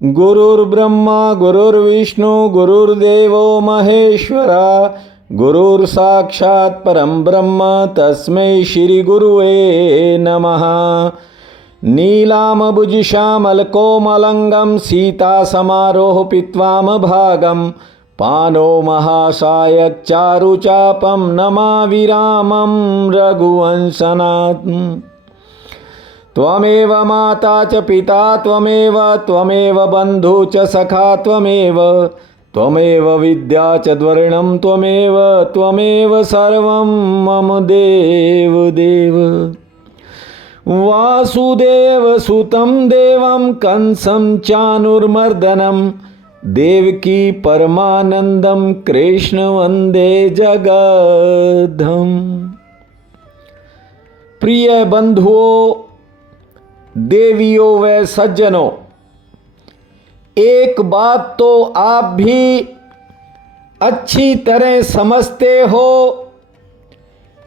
गुरुर्ब्रह्मा गुरुर्विष्णु गुरुर्देवो महेश्वरा गुरुर्साक्षात् परं ब्रह्म तस्मै श्री गुरुवे नमः। नीलामभुजश्यामलकोमलंगं सीतासमारोह भागं पानो महासायक चारुचापं नमामि रामं रघुवंशनाथं। त्वमेव माता च पिता त्वमेव बन्धु च सखा त्वमेव विद्या च द्वरणं त्वमेव सर्वं मम देव। वासुदेवसुतं देवं कंसं चाणूरमर्दनं देवकी परमानंदं कृष्ण वंदे जगद्धाम। प्रिय बंधुओं, देवियों व सज्जनों, एक बात तो आप भी अच्छी तरह समझते हो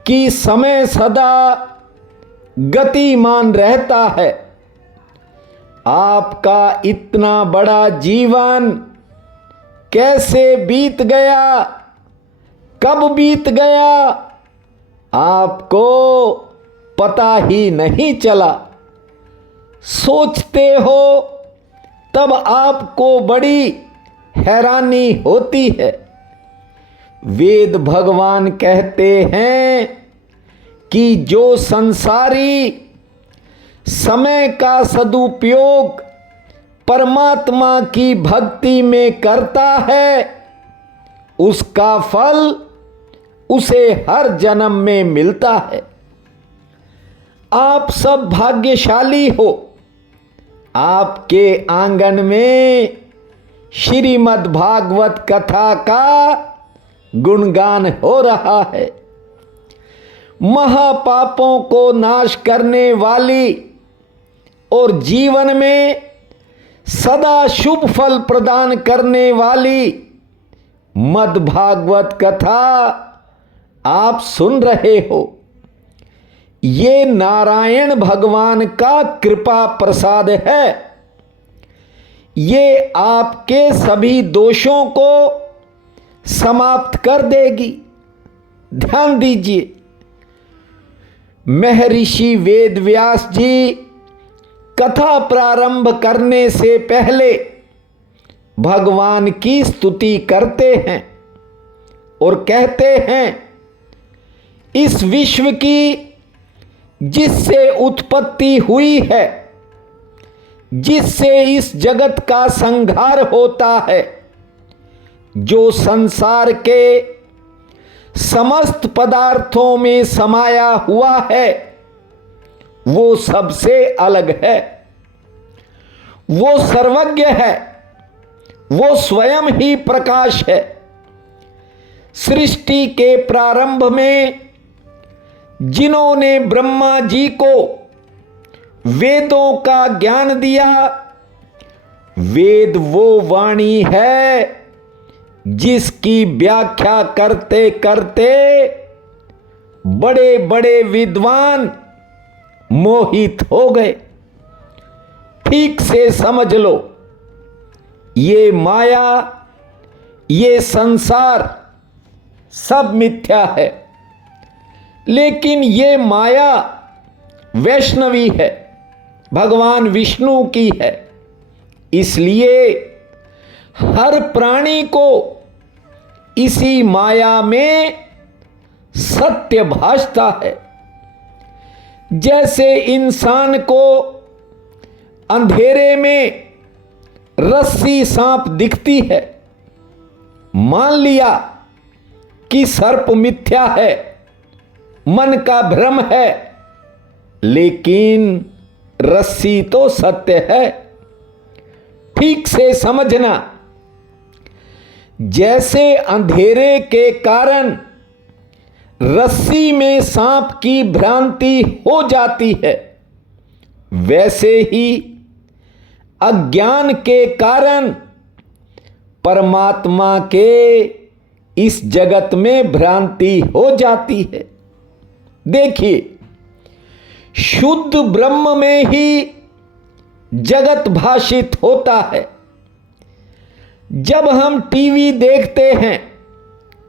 कि समय सदा गतिमान रहता है। आपका इतना बड़ा जीवन कैसे बीत गया, कब बीत गया, आपको पता ही नहीं चला। सोचते हो तब आपको बड़ी हैरानी होती है। वेद भगवान कहते हैं कि जो संसारी समय का सदुपयोग परमात्मा की भक्ति में करता है, उसका फल उसे हर जन्म में मिलता है। आप सब भाग्यशाली हो, आपके आंगन में श्रीमद् भागवत कथा का गुणगान हो रहा है। महापापों को नाश करने वाली और जीवन में सदा शुभ फल प्रदान करने वाली मद् भागवत कथा आप सुन रहे हो। ये नारायण भगवान का कृपा प्रसाद है। ये आपके सभी दोषों को समाप्त कर देगी। ध्यान दीजिए, महर्षि वेदव्यास जी कथा प्रारंभ करने से पहले भगवान की स्तुति करते हैं और कहते हैं, इस विश्व की जिससे उत्पत्ति हुई है, जिससे इस जगत का संहार होता है, जो संसार के समस्त पदार्थों में समाया हुआ है, वो सबसे अलग है। वो सर्वज्ञ है, वो स्वयं ही प्रकाश है। सृष्टि के प्रारंभ में जिन्होंने ब्रह्मा जी को वेदों का ज्ञान दिया, वेद वो वाणी है जिसकी व्याख्या करते करते बड़े बड़े विद्वान मोहित हो गए। ठीक से समझ लो, ये माया, ये संसार सब मिथ्या है, लेकिन ये माया वैष्णवी है, भगवान विष्णु की है। इसलिए हर प्राणी को इसी माया में सत्य भासता है। जैसे इंसान को अंधेरे में रस्सी सांप दिखती है, मान लिया कि सर्प मिथ्या है, मन का भ्रम है, लेकिन रस्सी तो सत्य है। ठीक से समझना, जैसे अंधेरे के कारण रस्सी में सांप की भ्रांति हो जाती है, वैसे ही अज्ञान के कारण परमात्मा के इस जगत में भ्रांति हो जाती है। देखिए, शुद्ध ब्रह्म में ही जगत भाषित होता है। जब हम टीवी देखते हैं,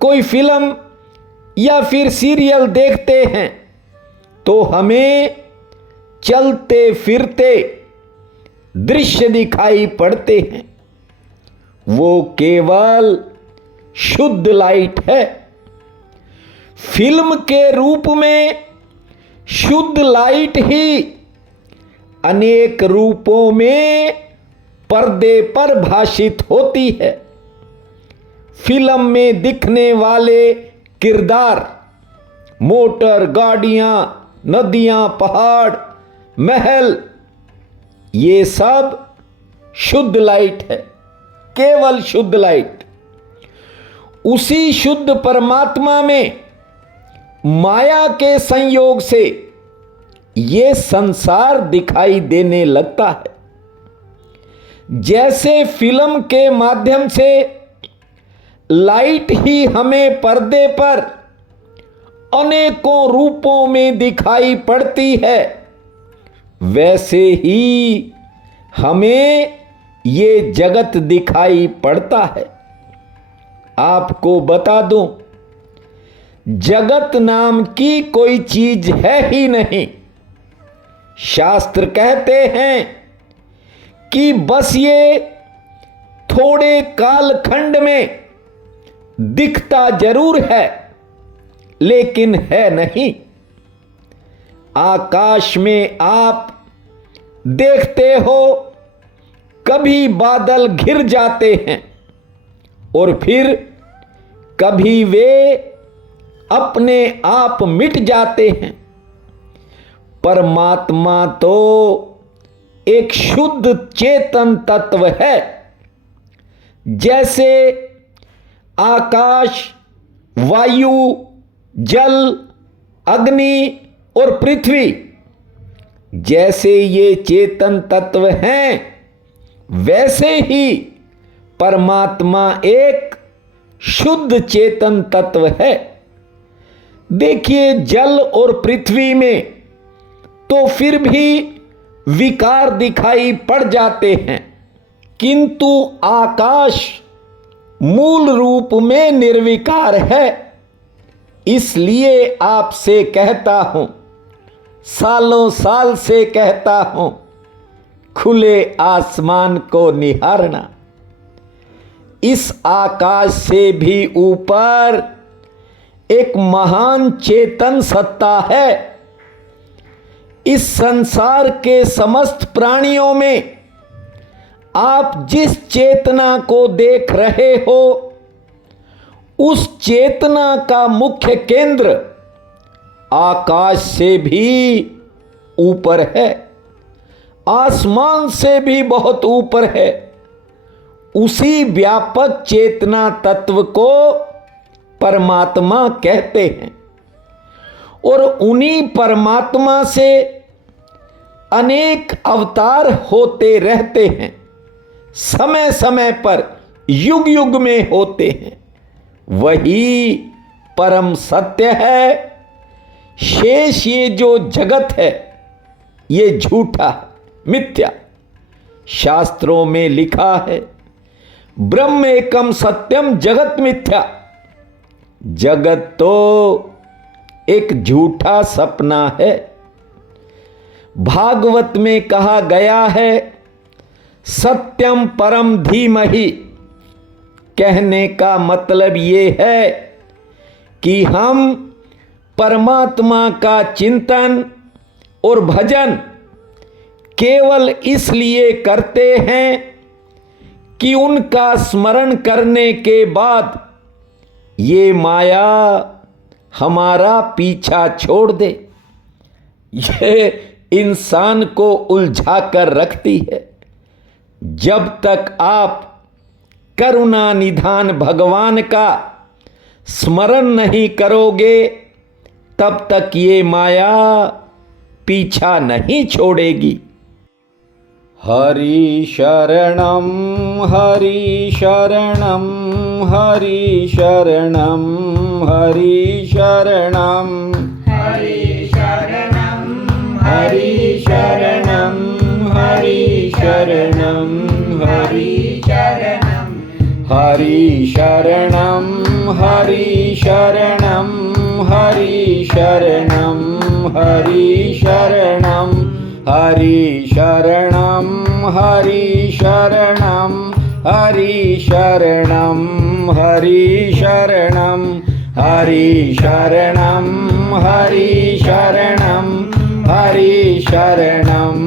कोई फिल्म या फिर सीरियल देखते हैं, तो हमें चलते फिरते दृश्य दिखाई पड़ते हैं। वो केवल शुद्ध लाइट है। फिल्म के रूप में शुद्ध लाइट ही अनेक रूपों में पर्दे पर भाषित होती है। फिल्म में दिखने वाले किरदार, मोटर, गाड़ियां, नदियां, पहाड़, महल, ये सब शुद्ध लाइट है, केवल शुद्ध लाइट। उसी शुद्ध परमात्मा में माया के संयोग से ये संसार दिखाई देने लगता है। जैसे फिल्म के माध्यम से लाइट ही हमें पर्दे पर अनेकों रूपों में दिखाई पड़ती है, वैसे ही हमें ये जगत दिखाई पड़ता है। आपको बता दूं, जगत नाम की कोई चीज है ही नहीं। शास्त्र कहते हैं कि बस ये थोड़े कालखंड में दिखता जरूर है, लेकिन है नहीं। आकाश में आप देखते हो, कभी बादल घिर जाते हैं और फिर कभी वे अपने आप मिट जाते हैं। परमात्मा तो एक शुद्ध चेतन तत्व है। जैसे आकाश, वायु, जल, अग्नि और पृथ्वी, जैसे ये चेतन तत्व हैं, वैसे ही परमात्मा एक शुद्ध चेतन तत्व है। देखिए, जल और पृथ्वी में तो फिर भी विकार दिखाई पड़ जाते हैं, किंतु आकाश मूल रूप में निर्विकार है। इसलिए आपसे कहता हूं, सालों साल से कहता हूं, खुले आसमान को निहारना। इस आकाश से भी ऊपर एक महान चेतन सत्ता है। इस संसार के समस्त प्राणियों में आप जिस चेतना को देख रहे हो, उस चेतना का मुख्य केंद्र आकाश से भी ऊपर है, आसमान से भी बहुत ऊपर है। उसी व्यापक चेतना तत्व को परमात्मा कहते हैं और उन्हीं परमात्मा से अनेक अवतार होते रहते हैं, समय समय पर, युग युग में होते हैं। वही परम सत्य है। शेष ये जो जगत है, ये झूठा, मिथ्या। शास्त्रों में लिखा है, ब्रह्म एकम सत्यम जगत मिथ्या। जगत तो एक झूठा सपना है। भागवत में कहा गया है, सत्यम परम धीमहि। कहने का मतलब ये है कि हम परमात्मा का चिंतन और भजन केवल इसलिए करते हैं कि उनका स्मरण करने के बाद ये माया हमारा पीछा छोड़ दे। ये इंसान को उलझा कर रखती है। जब तक आप करुणा निधान भगवान का स्मरण नहीं करोगे, तब तक ये माया पीछा नहीं छोड़ेगी। हरि शरणम हरि शरणम हरि शरणम हरि शरणम हरि शरणम हरि शरणम हरि शरणम हरि शरणम हरि शरणं हरि शरणं हरि शरणं हरि शरणं हरि शरणं हरि शरणं हरि शरणं हरि शरणं हरि शरणं हरि शरणं हरि शरणं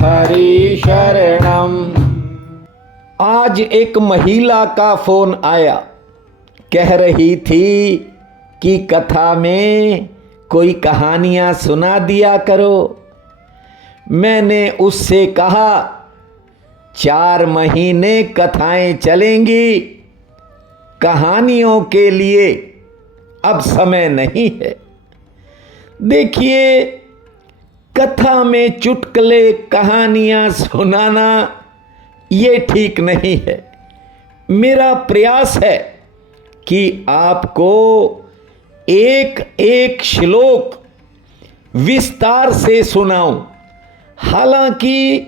हरि शरणं। आज एक महिला का फोन आया, कह रही थी कि कथा में कोई कहानियाँ सुना दिया करो। मैंने उससे कहा 4 महीने कथाएं चलेंगी, कहानियों के लिए अब समय नहीं है। देखिए, कथा में चुटकुले कहानियाँ सुनाना ये ठीक नहीं है। मेरा प्रयास है कि आपको एक एक श्लोक विस्तार से सुनाऊं। हालांकि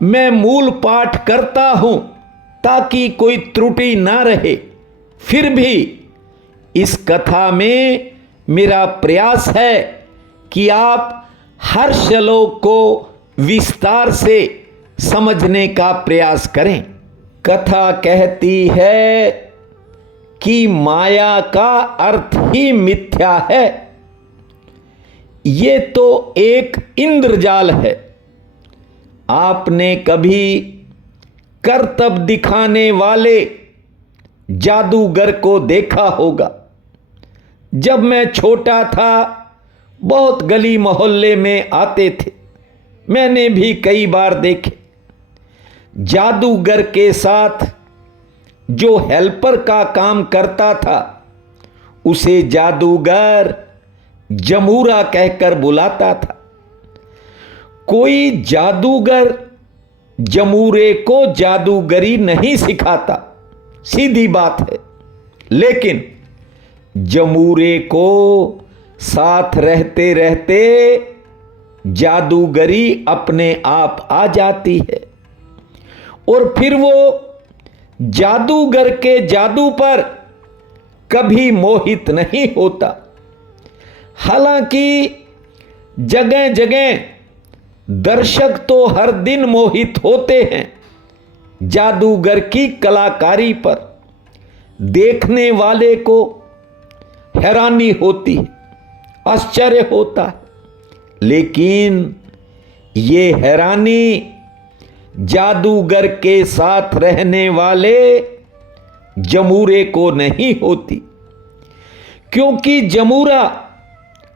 मैं मूल पाठ करता हूं ताकि कोई त्रुटि ना रहे, फिर भी इस कथा में मेरा प्रयास है कि आप हर श्लोक को विस्तार से समझने का प्रयास करें। कथा कहती है कि माया का अर्थ ही मिथ्या है। ये तो एक इंद्रजाल है। आपने कभी करतब दिखाने वाले जादूगर को देखा होगा। जब मैं छोटा था, बहुत गली मोहल्ले में आते थे। मैंने भी कई बार देखे। जादूगर के साथ जो हेल्पर का काम करता था, उसे जादूगर जमूरा कहकर बुलाता था। कोई जादूगर जमूरे को जादूगरी नहीं सिखाता, सीधी बात है। लेकिन जमूरे को साथ रहते रहते जादूगरी अपने आप आ जाती है और फिर वो जादूगर के जादू पर कभी मोहित नहीं होता। हालांकि जगह जगह दर्शक तो हर दिन मोहित होते हैं जादूगर की कलाकारी पर। देखने वाले को हैरानी होती है, आश्चर्य होता है, लेकिन ये हैरानी जादूगर के साथ रहने वाले जमूरे को नहीं होती, क्योंकि जमूरा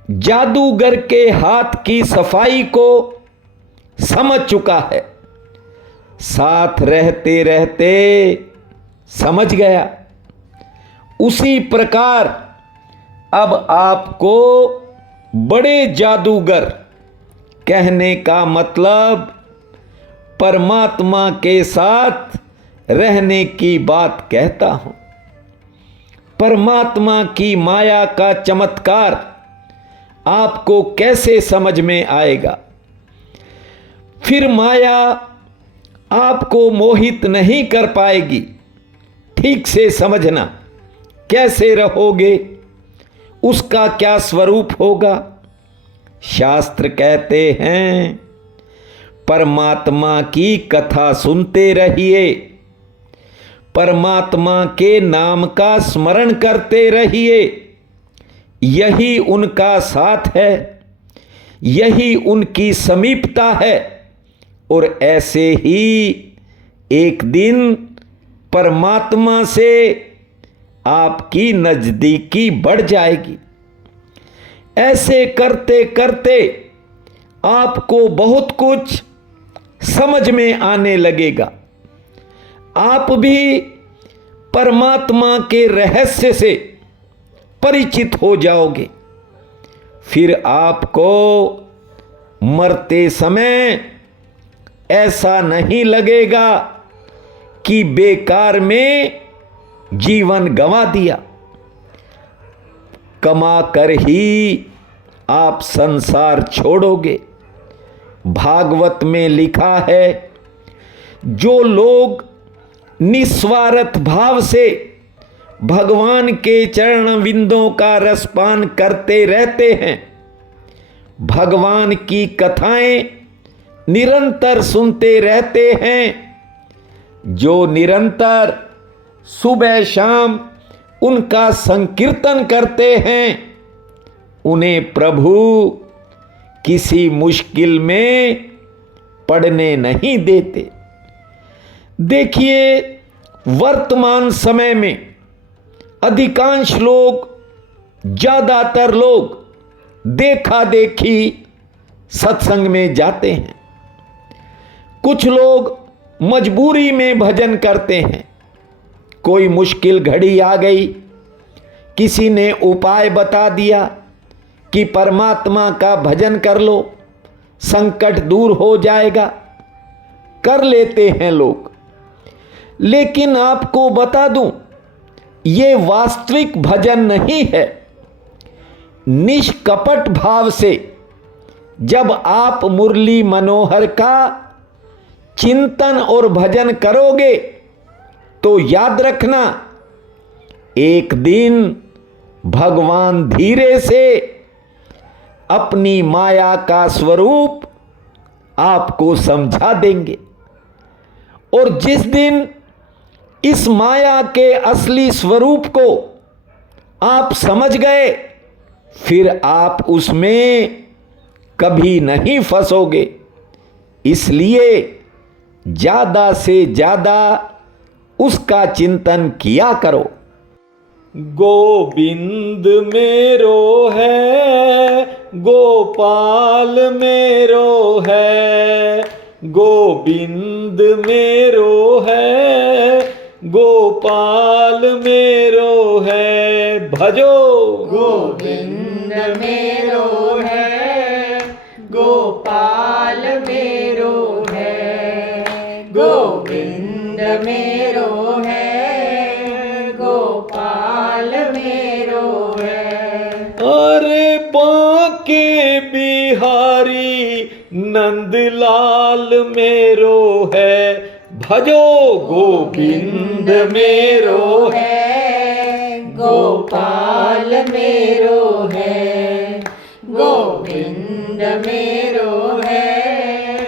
जादूगर के हाथ की सफाई को समझ चुका है। साथ रहते रहते समझ गया। उसी प्रकार अब आपको बड़े जादूगर, कहने का मतलब परमात्मा के साथ रहने की बात कहता हूं। परमात्मा की माया का चमत्कार आपको कैसे समझ में आएगा? फिर माया आपको मोहित नहीं कर पाएगी। ठीक से समझना, कैसे रहोगे, उसका क्या स्वरूप होगा। शास्त्र कहते हैं परमात्मा की कथा सुनते रहिए, परमात्मा के नाम का स्मरण करते रहिए। यही उनका साथ है, यही उनकी समीपता है। और ऐसे ही एक दिन परमात्मा से आपकी नजदीकी बढ़ जाएगी। ऐसे करते करते आपको बहुत कुछ समझ में आने लगेगा। आप भी परमात्मा के रहस्य से परिचित हो जाओगे। फिर आपको मरते समय ऐसा नहीं लगेगा कि बेकार में जीवन गंवा दिया। कमा कर ही आप संसार छोड़ोगे। भागवत में लिखा है, जो लोग निस्वार्थ भाव से भगवान के चरण बिंदों का रसपान करते रहते हैं, भगवान की कथाएं निरंतर सुनते रहते हैं, जो निरंतर सुबह शाम उनका संकीर्तन करते हैं, उन्हें प्रभु किसी मुश्किल में पड़ने नहीं देते। देखिए, वर्तमान समय में अधिकांश लोग, ज्यादातर लोग देखा देखी सत्संग में जाते हैं। कुछ लोग मजबूरी में भजन करते हैं। कोई मुश्किल घड़ी आ गई, किसी ने उपाय बता दिया कि परमात्मा का भजन कर लो, संकट दूर हो जाएगा, कर लेते हैं लोग। लेकिन आपको बता दूं, ये वास्तविक भजन नहीं है। निष्कपट भाव से जब आप मुरली मनोहर का चिंतन और भजन करोगे तो याद रखना, एक दिन भगवान धीरे से अपनी माया का स्वरूप आपको समझा देंगे। और जिस दिन इस माया के असली स्वरूप को आप समझ गए, फिर आप उसमें कभी नहीं फंसोगे। इसलिए ज्यादा से ज्यादा उसका चिंतन किया करो। गोविंद मेरो है, गोपाल मेरो है, गोविंद मेरो है, गोपाल मेरो है, भजो गोविंद मेरो है, गोपाल मेरो है, गोविंद मेरो है, गोपाल मेरो है। अरे बांके बिहारी नंदलाल मेरो है, भजो गोविंद मेरो है, गोपाल मेरो है, गोविंद मेरो है,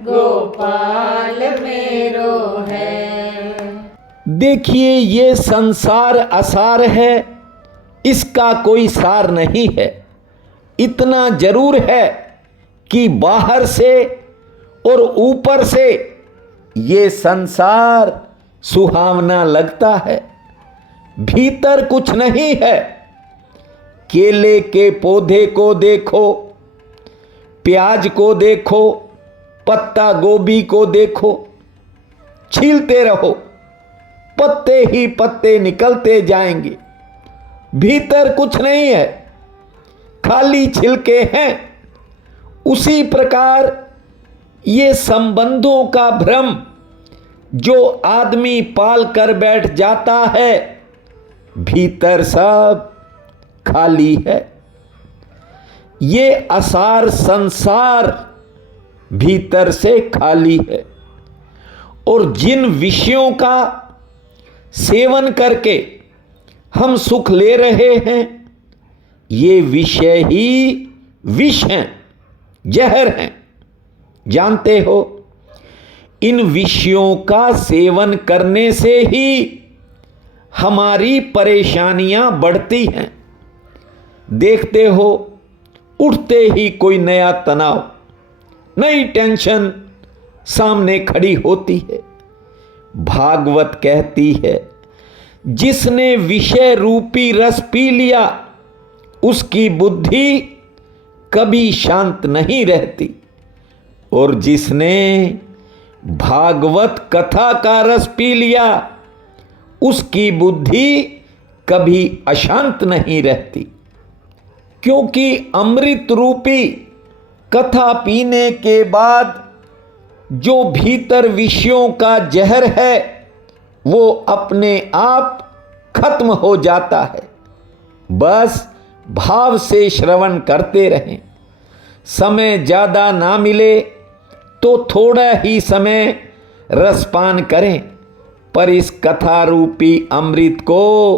गोपाल मेरो है। देखिए, ये संसार असार है, इसका कोई सार नहीं है। इतना जरूर है कि बाहर से और ऊपर से ये संसार सुहावना लगता है, भीतर कुछ नहीं है। केले के पौधे को देखो, प्याज को देखो, पत्ता गोभी को देखो, छीलते रहो, पत्ते ही पत्ते निकलते जाएंगे, भीतर कुछ नहीं है, खाली छिलके हैं। उसी प्रकार ये संबंधों का भ्रम जो आदमी पाल कर बैठ जाता है, भीतर सब खाली है। ये असार संसार भीतर से खाली है। और जिन विषयों का सेवन करके हम सुख ले रहे हैं, ये विषय ही विष हैं, जहर हैं। जानते हो, इन विषयों का सेवन करने से ही हमारी परेशानियां बढ़ती हैं। देखते हो, उठते ही कोई नया तनाव, नई टेंशन सामने खड़ी होती है। भागवत कहती है, जिसने विषय रूपी रस पी लिया, उसकी बुद्धि कभी शांत नहीं रहती। और जिसने भागवत कथा का रस पी लिया, उसकी बुद्धि कभी अशांत नहीं रहती। क्योंकि अमृत रूपी कथा पीने के बाद जो भीतर विषयों का जहर है, वो अपने आप खत्म हो जाता है। बस भाव से श्रवण करते रहें। समय ज़्यादा ना मिले तो थोड़ा ही समय रसपान करें। पर इस कथा रूपी अमृत को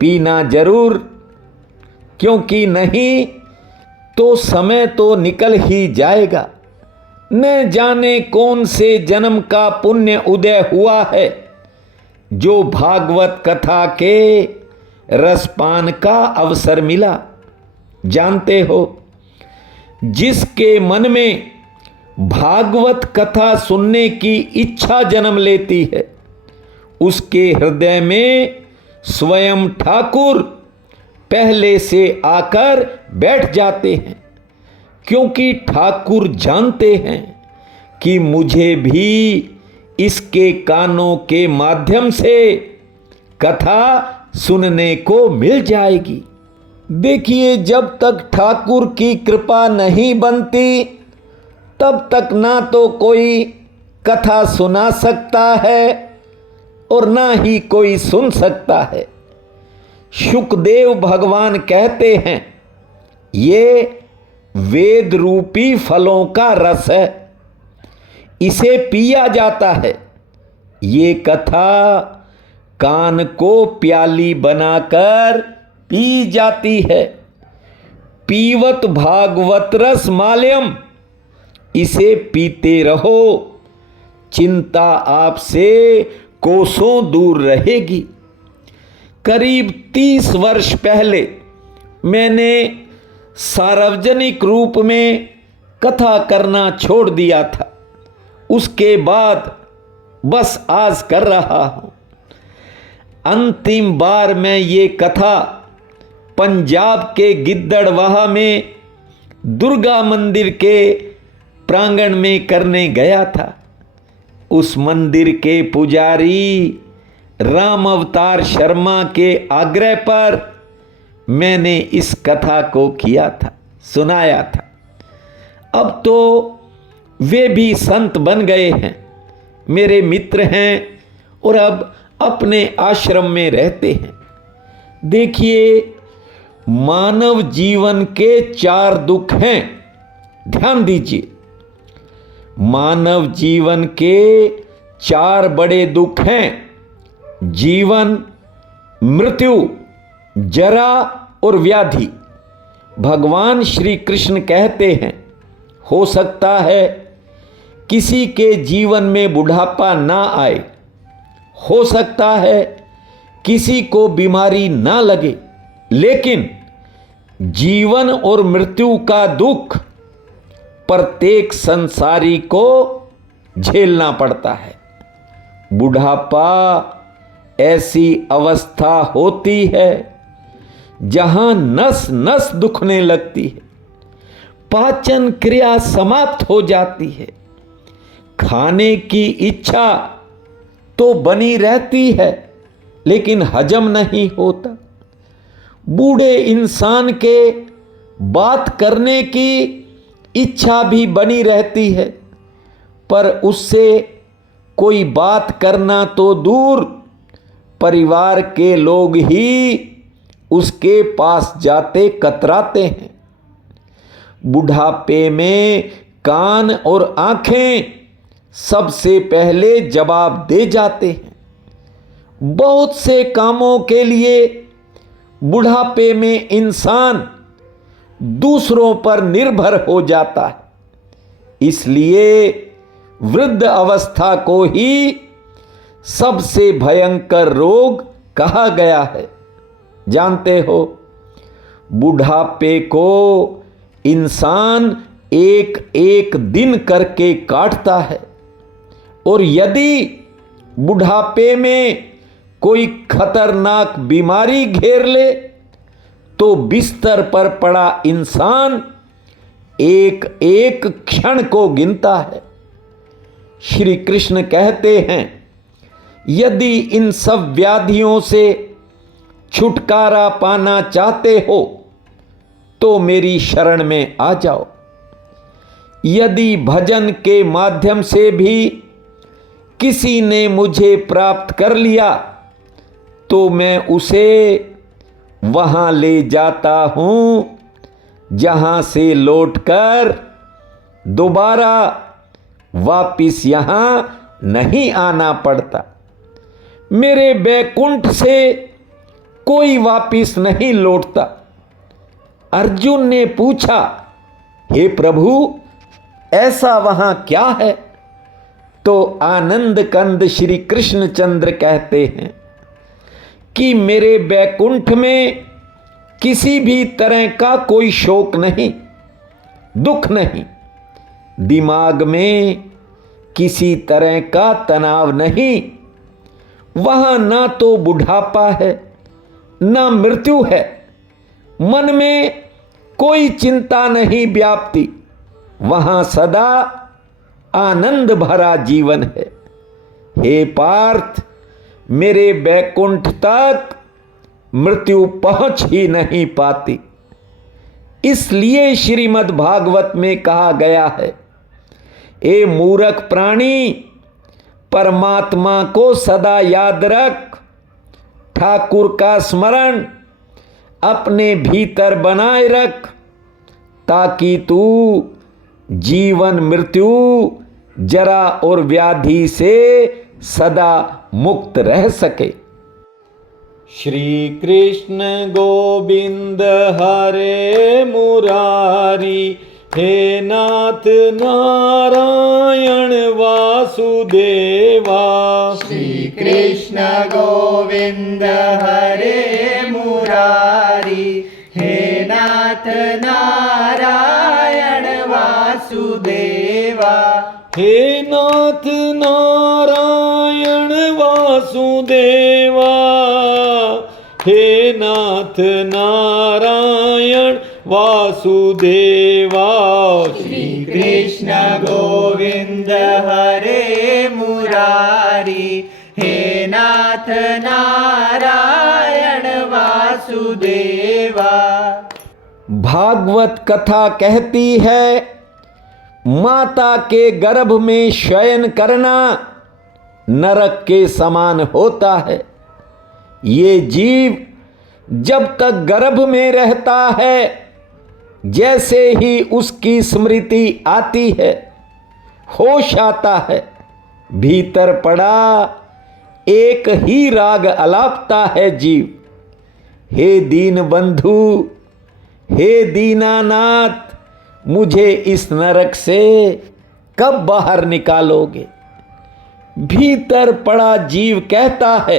पीना जरूर, क्योंकि नहीं तो समय तो निकल ही जाएगा। न जाने कौन से जन्म का पुण्य उदय हुआ है जो भागवत कथा के रसपान का अवसर मिला। जानते हो, जिसके मन में भागवत कथा सुनने की इच्छा जन्म लेती है, उसके हृदय में स्वयं ठाकुर पहले से आकर बैठ जाते हैं, क्योंकि ठाकुर जानते हैं कि मुझे भी इसके कानों के माध्यम से कथा सुनने को मिल जाएगी। देखिए, जब तक ठाकुर की कृपा नहीं बनती तब तक ना तो कोई कथा सुना सकता है और ना ही कोई सुन सकता है। शुकदेव भगवान कहते हैं, ये वेद रूपी फलों का रस है, इसे पिया जाता है। ये कथा कान को प्याली बनाकर पी जाती है। पीवत भागवत रस माल्यम, इसे पीते रहो, चिंता आपसे कोसों दूर रहेगी। करीब 30 वर्ष पहले मैंने सार्वजनिक रूप में कथा करना छोड़ दिया था। उसके बाद बस आज कर रहा हूं। अंतिम बार मैं ये कथा पंजाब के गिद्दड़वाहा में दुर्गा मंदिर के प्रांगण में करने गया था। उस मंदिर के पुजारी राम अवतार शर्मा के आग्रह पर मैंने इस कथा को किया था, सुनाया था। अब तो वे भी संत बन गए हैं, मेरे मित्र हैं और अब अपने आश्रम में रहते हैं। देखिए, मानव जीवन के 4 दुख हैं, ध्यान दीजिए। मानव जीवन के 4 बड़े दुख हैं, जीवन, मृत्यु, जरा और व्याधि। भगवान श्री कृष्ण कहते हैं, हो सकता है किसी के जीवन में बुढ़ापा ना आए, हो सकता है किसी को बीमारी ना लगे, लेकिन जीवन और मृत्यु का दुख प्रत्येक संसारी को झेलना पड़ता है। बुढ़ापा ऐसी अवस्था होती है जहां नस नस दुखने लगती है, पाचन क्रिया समाप्त हो जाती है, खाने की इच्छा तो बनी रहती है लेकिन हजम नहीं होता। बूढ़े इंसान के बात करने की इच्छा भी बनी रहती है, पर उससे कोई बात करना तो दूर, परिवार के लोग ही उसके पास जाते कतराते हैं। बुढ़ापे में कान और आंखें सबसे पहले जवाब दे जाते हैं। बहुत से कामों के लिए बुढ़ापे में इंसान दूसरों पर निर्भर हो जाता है। इसलिए वृद्ध अवस्था को ही सबसे भयंकर रोग कहा गया है। जानते हो, बुढ़ापे को इंसान एक एक दिन करके काटता है, और यदि बुढ़ापे में कोई खतरनाक बीमारी घेर ले तो बिस्तर पर पड़ा इंसान एक एक क्षण को गिनता है। श्री कृष्ण कहते हैं, यदि इन सब व्याधियों से छुटकारा पाना चाहते हो तो मेरी शरण में आ जाओ। यदि भजन के माध्यम से भी किसी ने मुझे प्राप्त कर लिया तो मैं उसे वहां ले जाता हूं जहां से लौटकर दोबारा वापिस यहां नहीं आना पड़ता। मेरे बैकुंठ से कोई वापिस नहीं लौटता। अर्जुन ने पूछा, हे प्रभु, ऐसा वहां क्या है? तो आनंद कंद श्री कृष्णचंद्र कहते हैं कि मेरे बैकुंठ में किसी भी तरह का कोई शोक नहीं, दुख नहीं, दिमाग में किसी तरह का तनाव नहीं। वहां ना तो बुढ़ापा है, ना मृत्यु है। मन में कोई चिंता नहीं व्याप्ति। वहां सदा आनंद भरा जीवन है। हे पार्थ, मेरे बैकुंठ तक मृत्यु पहुंच ही नहीं पाती। इसलिए श्रीमद् भागवत में कहा गया है, ए मूर्ख प्राणी, परमात्मा को सदा याद रख, ठाकुर का स्मरण अपने भीतर बनाए रख, ताकि तू जीवन मृत्यु जरा और व्याधि से सदा मुक्त रह सके। श्री कृष्ण गोविंद हरे मुरारी, हे नाथ नारायण वासुदेवा। श्री कृष्ण गोविंद हरे मुरारी, हे नाथ नारायण वासुदेवा। हे नाथ नारायण वासुदेवा, हे नाथ नारायण वासुदेवा। श्री कृष्ण गोविंद हरे मुरारी, हे नाथ नारायण वासुदेवा। भागवत कथा कहती है, माता के गर्भ में शयन करना नरक के समान होता है। ये जीव जब तक गर्भ में रहता है, जैसे ही उसकी स्मृति आती है, होश आता है, भीतर पड़ा एक ही राग अलापता है जीव, हे दीन बंधु, हे दीनानाथ, मुझे इस नरक से कब बाहर निकालोगे? भीतर पड़ा जीव कहता है,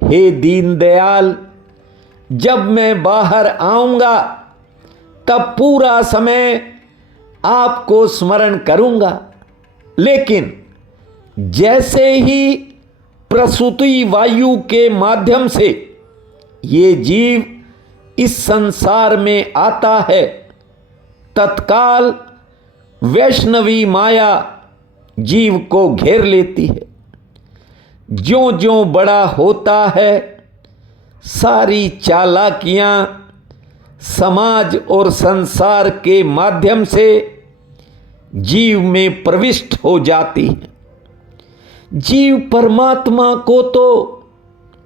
हे दीनदयाल, जब मैं बाहर आऊंगा तब पूरा समय आपको स्मरण करूंगा। लेकिन जैसे ही प्रसूति वायु के माध्यम से ये जीव इस संसार में आता है, तत्काल वैष्णवी माया जीव को घेर लेती है। ज्यों ज्यों बड़ा होता है, सारी चालाकियां समाज और संसार के माध्यम से जीव में प्रविष्ट हो जाती हैं। जीव परमात्मा को तो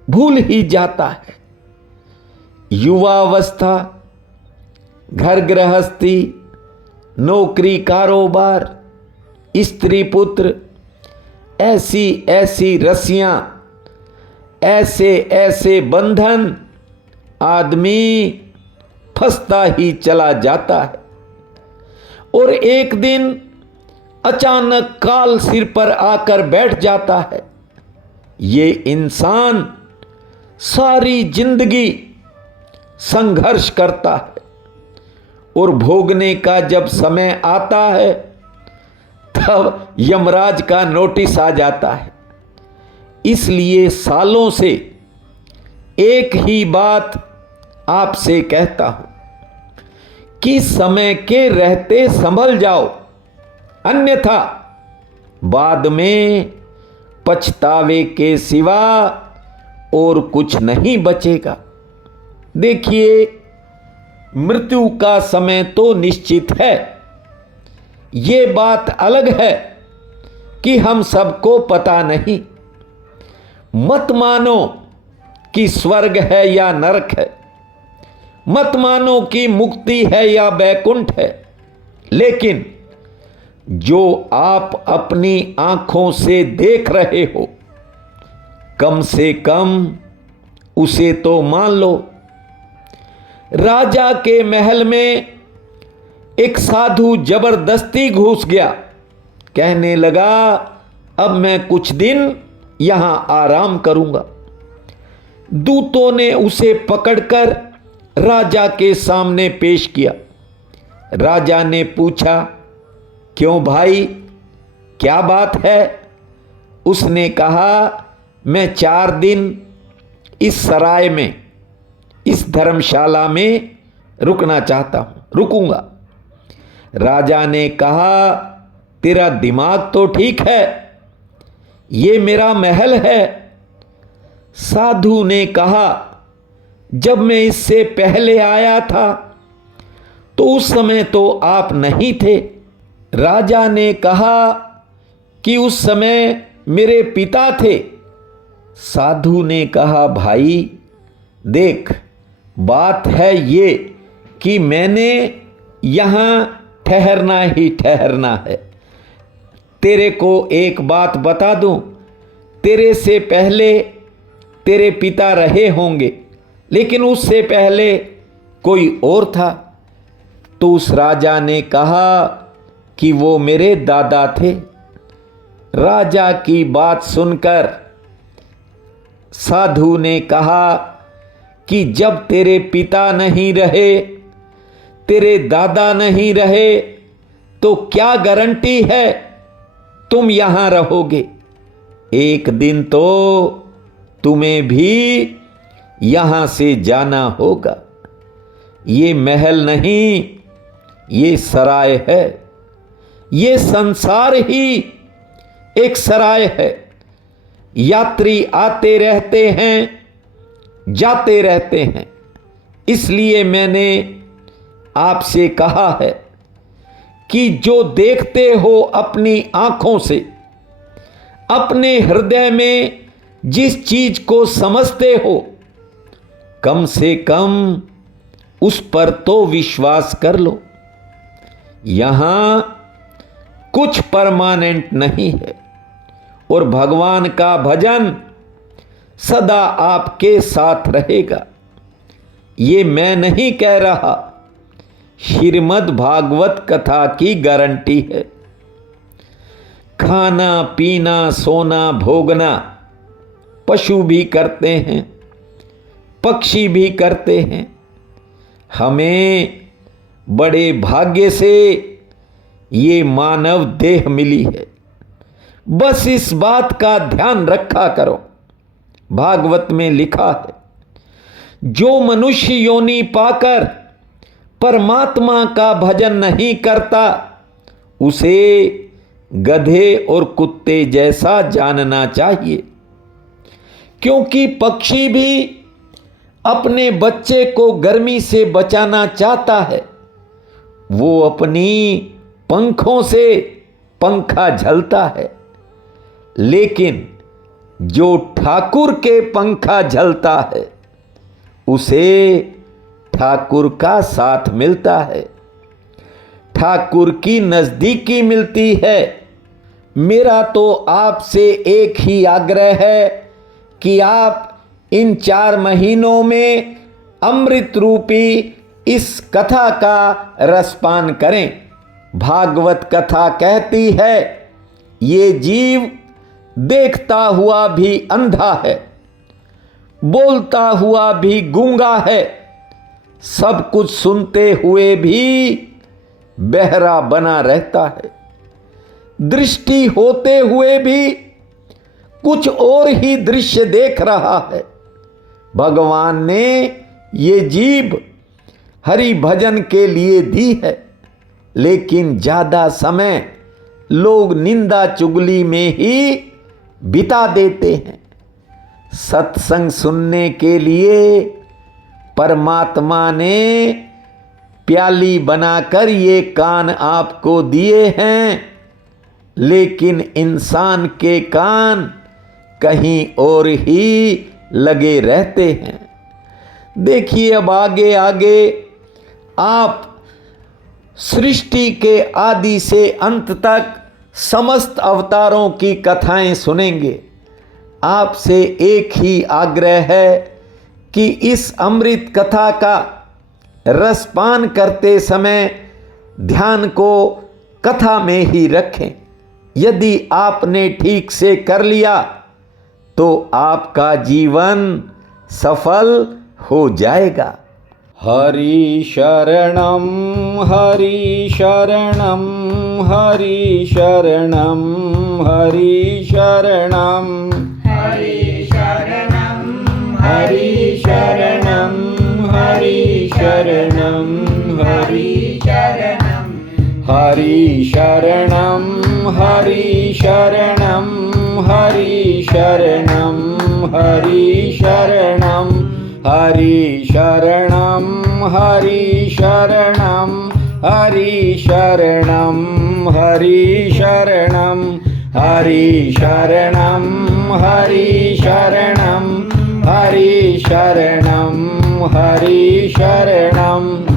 भूल ही जाता है। युवावस्था, घर गृहस्थी, नौकरी कारोबार, स्त्री पुत्र, ऐसी ऐसी रस्सियां, ऐसे ऐसे बंधन, आदमी फंसता ही चला जाता है। और एक दिन अचानक काल सिर पर आकर बैठ जाता है। ये इंसान सारी जिंदगी संघर्ष करता है और भोगने का जब समय आता है तब यमराज का नोटिस आ जाता है। इसलिए सालों से एक ही बात आपसे कहता हूं कि समय के रहते संभल जाओ, अन्यथा बाद में पछतावे के सिवा और कुछ नहीं बचेगा। देखिए, मृत्यु का समय तो निश्चित है। ये बात अलग है कि हम सबको पता नहीं। मत मानो कि स्वर्ग है या नरक है, मत मानो कि मुक्ति है या वैकुंठ है, लेकिन जो आप अपनी आंखों से देख रहे हो कम से कम उसे तो मान लो। राजा के महल में एक साधु जबरदस्ती घुस गया। कहने लगा, अब मैं कुछ दिन यहां आराम करूंगा। दूतों ने उसे पकड़कर राजा के सामने पेश किया। राजा ने पूछा, क्यों भाई, क्या बात है? उसने कहा, मैं 4 दिन इस सराय में, इस धर्मशाला में रुकना चाहता हूं, रुकूंगा। राजा ने कहा, तेरा दिमाग तो ठीक है, ये मेरा महल है। साधु ने कहा, जब मैं इससे पहले आया था तो उस समय तो आप नहीं थे। राजा ने कहा कि उस समय मेरे पिता थे। साधु ने कहा, भाई देख, बात है ये कि मैंने यहां ठहरना ही ठहरना है। तेरे को एक बात बता दूं, तेरे से पहले तेरे पिता रहे होंगे, लेकिन उससे पहले कोई और था। तो उस राजा ने कहा कि वो मेरे दादा थे। राजा की बात सुनकर साधु ने कहा कि जब तेरे पिता नहीं रहे, तेरे दादा नहीं रहे, तो क्या गारंटी है तुम यहां रहोगे? एक दिन तो तुम्हें भी यहां से जाना होगा। ये महल नहीं, ये सराय है। ये संसार ही एक सराय है। यात्री आते रहते हैं, जाते रहते हैं। इसलिए मैंने आपसे कहा है कि जो देखते हो अपनी आंखों से, अपने हृदय में जिस चीज को समझते हो, कम से कम उस पर तो विश्वास कर लो। यहां कुछ परमानेंट नहीं है और भगवान का भजन सदा आपके साथ रहेगा। ये मैं नहीं कह रहा, श्रीमद् भागवत कथा की गारंटी है। खाना पीना सोना भोगना पशु भी करते हैं, पक्षी भी करते हैं। हमें बड़े भाग्य से ये मानव देह मिली है। बस इस बात का ध्यान रखा करो। भागवत में लिखा है, जो मनुष्य योनि पाकर परमात्मा का भजन नहीं करता, उसे गधे और कुत्ते जैसा जानना चाहिए। क्योंकि पक्षी भी अपने बच्चे को गर्मी से बचाना चाहता है। वो अपनी पंखों से पंखा झलता है, लेकिन जो ठाकुर के पंखा झलता है, उसे ठाकुर का साथ मिलता है, ठाकुर की नजदीकी मिलती है। मेरा तो आपसे एक ही आग्रह है कि आप इन 4 महीनों में अमृत रूपी इस कथा का रसपान करें। भागवत कथा कहती है, ये जीव देखता हुआ भी अंधा है, बोलता हुआ भी गूंगा है, सब कुछ सुनते हुए भी बहरा बना रहता है, दृष्टि होते हुए भी कुछ और ही दृश्य देख रहा है। भगवान ने ये जीभ हरि भजन के लिए दी है, लेकिन ज्यादा समय लोग निंदा चुगली में ही बिता देते हैं। सत्संग सुनने के लिए परमात्मा ने प्याली बनाकर ये कान आपको दिए हैं, लेकिन इंसान के कान कहीं और ही लगे रहते हैं। देखिए, अब आगे आगे आप सृष्टि के आदि से अंत तक समस्त अवतारों की कथाएं सुनेंगे। आपसे एक ही आग्रह है कि इस अमृत कथा का रसपान करते समय ध्यान को कथा में ही रखें। यदि आपने ठीक से कर लिया तो आपका जीवन सफल हो जाएगा। हरि शरणम हरि शरणम हरि शरणम हरि शरणम हरि शरणं हरि शरणम हरि शरणम हरि शरणं हरि शरणम हरि शरणम हरि शरणं हरि शरणं हरि शरणं हरि शरणं हरि शरणं हरि शरणं हरि शरणं हरि शरणं हरि शरणं हरि शरणं